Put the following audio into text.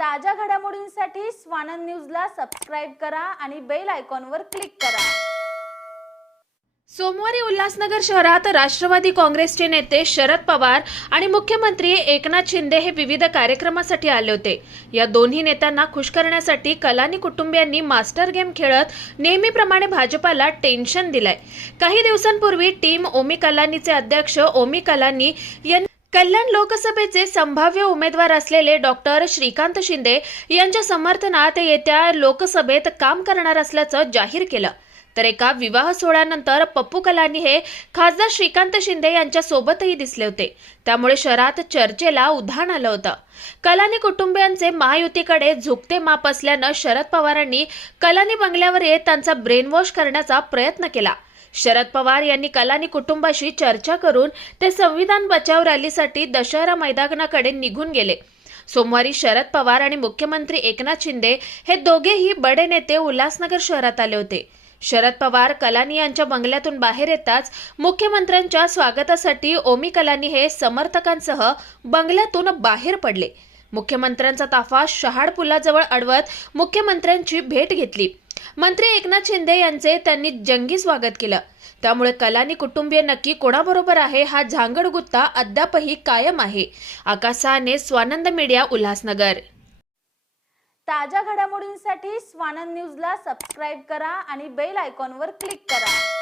ताज्या घडामोडींसाठी स्वानंद न्यूजला सबस्क्राईब करा आणि बेल आयकॉनवर क्लिक करा. सोमवारी उल्हासनगर शहरात राष्ट्रवादी काँग्रेसचे नेते शरद पवार आणि मुख्यमंत्री एकनाथ शिंदे हे विविध कार्यक्रमासाठी आले होते. या दोन्ही नेत्यांना खुश करण्यासाठी कलानी कुटुंबियांनी मास्टर गेम खेळत नेहमीप्रमाणे भाजपाला टेन्शन दिलंय. काही दिवसांपूर्वी टीम ओमी कलानीचे अध्यक्ष ओमी कलानी यांनी कल्याण लोकसभेचे संभाव्य उमेदवार असलेले डॉक्टर श्रीकांत शिंदे यांच्या समर्थनात येत्या लोकसभेत काम करणार असल्याचं जाहीर केलं. तर एका विवाह सोहळ्यानंतर पप्पू कलानी हे खासदार श्रीकांत शिंदे यांच्या सोबतही दिसले होते. त्यामुळे शहरात चर्चेला उधाण आलं होतं. कलानी कुटुंबियांचे महायुतीकडे झुकते माप असल्यानं शरद पवारांनी कलानी बंगल्यावर येत त्यांचा ब्रेनवॉश करण्याचा प्रयत्न केला. शरद पवार यांनी कलानी कुटुंबाशी चर्चा करून ते संविधान बचाव रॅलीसाठी दशहरा मैदानाकडे निघून गेले. सोमवारी शरद पवार आणि मुख्यमंत्री एकनाथ शिंदे हे दोघेही बडे नेते उल्हासनगर शहरात आले होते. शरद पवार कलानी यांच्या बंगल्यातून बाहेर येताच मुख्यमंत्र्यांच्या स्वागतासाठी ओमी कलानी हे समर्थकांसह बंगल्यातून बाहेर पडले. मुख्यमंत्र्यांचा ताफा शहाड पुलाजवळ अडवत मुख्यमंत्र्यांची भेट घेतली. मंत्री एकनाथ शिंदे यांचे त्यांनी जंगी स्वागत केलं. त्यामुळे कलानी कुटुंबीय नक्की कोणाबरोबर आहे हा झांगडगुत्ता अद्यापही कायम आहे. आकाशाने स्वानंद मीडिया उल्हासनगर. ताज्या घडामोडींसाठी स्वानंद न्यूजला सबस्क्राईब करा आणि बेल आयकॉनवर क्लिक करा.